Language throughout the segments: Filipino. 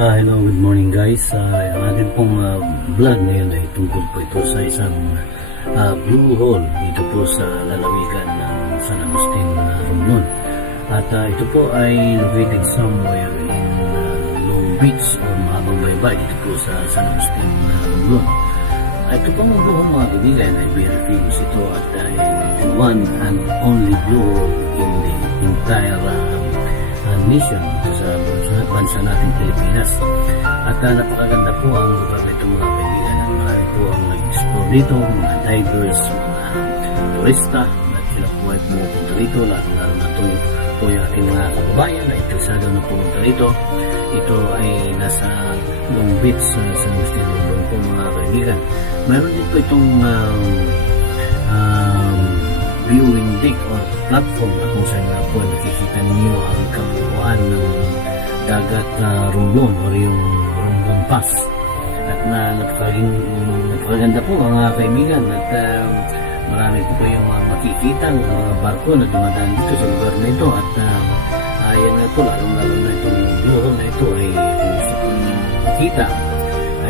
Hello, good morning guys. Ang ating pong vlog ngayon ay tungkol po ito sa isang blue hole dito po sa lalawigan ng San Agustin, Romblon. At ito po ay located somewhere in Long Beach o Mahabang Baybay dito po sa San Agustin, Romblon. Ito pong blue hole mga kaibigan ay very famous ito at the one and only blue hole in the entire nation sa bansa natin Pilipinas. At napakaganda po ang lugar nito mga kaibigan. Marami po ang nag-explore dito, mga divers, mga turista at sila po ay pumupunta dito, lalo na ito po yung ating mga kababayan na interesado na pumunta dito. Ito ay nasa Long Beach sa San Agustin Romblon po mga kaibigan. Mayroon din po itong viewing deck or platform na kung saan nga po nakikita ninyo ang kabuuan ng dagat Romblon o yung Romblon Pass. At napakaganda po mga kaibigan at marami po yung makikita ng mga barko na dumadaan dito sa lugar na ito at yan nga po lalong-lalo na itong blue hole na ito ay kung gusto po makita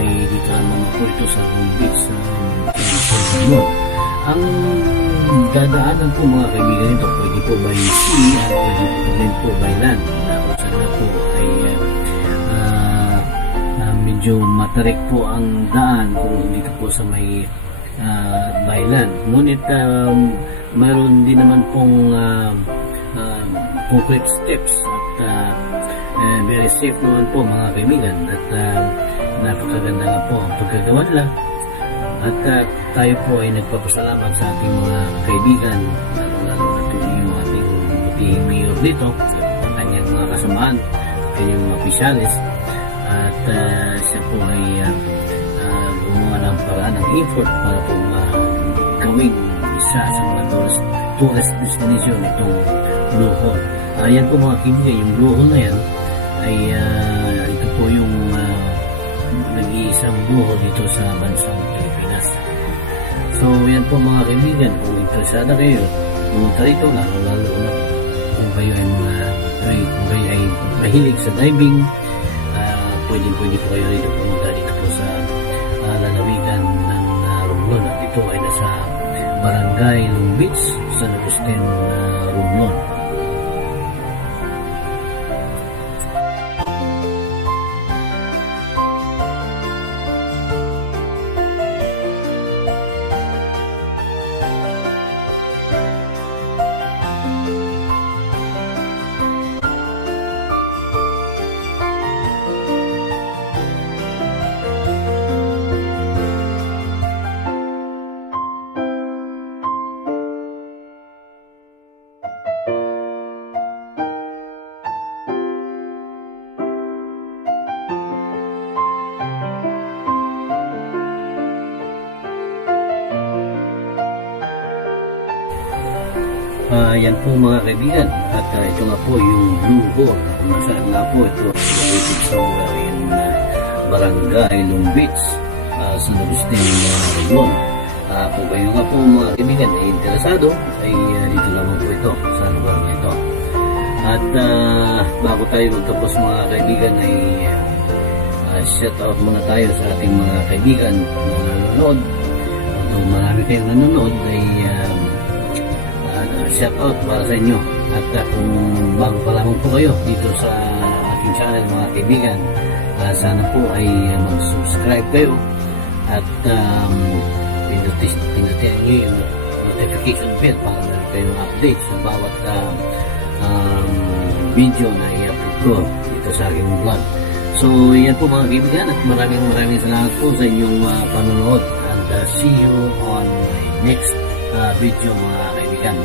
ay dito lamang po ito sa Long Beach sa Romblon. Ang dadaanan po mga kaibigan ito, pwede po by sea at pwede po rin po by land na kung saan na po ay medyo matarik po ang daan kung dito po sa may by land. Ngunit mayroon din naman pong concrete steps at very safe naman po mga kaibigan at napakaganda nga po ang pagkagawa nila. At tayo po ay nagpapasalamat sa ating mga kaibigan, lalo na yung ating mayor dito, at kanyang mga kasamaan, kanyang mga opisyalis. At siya po ay gumawa ng paraan ng effort para po gawing isa sa mga tourist destination itong blue hole. Ayan po mga kaibigan, yung blue hole na yan ay ito po yung nag-iisang blue hole dito sa bansang Pilipinas. So yan po mga kaibigan, kung interesada kayo pumunta rito, lalo na kung kayo ay mahilig sa diving, pwede po kayo rito pumunta dito po sa lalawigan ng Romblon at ito ay nasa Barangay Long Beach, San Agustin, Romblon. Yan po mga kaibigan at ito nga po yung blue hole na kung nasaan nga po ito located somewhere in Barangay Long Beach, San Agustin, Romblon. Kung kayo nga po mga kaibigan ay interesado ay dito lamang po ito sa lugar na ito. At bago tayo magtapos mga kaibigan ay shout out muna tayo sa ating mga kaibigan na nanonood. Kung marami kayong nanonood ay shout out para sa inyo. At kung bago pa lamang po kayo dito sa aking channel mga kaibigan, sana po ay mag-subscribe kayo at pindutin nyo yung notification bell para meron kayong update sa bawat video na i-upload ko dito sa aking vlog. So yan po mga kaibigan at maraming salamat po sa inyong panonood and see you on my next video mga kaibigan.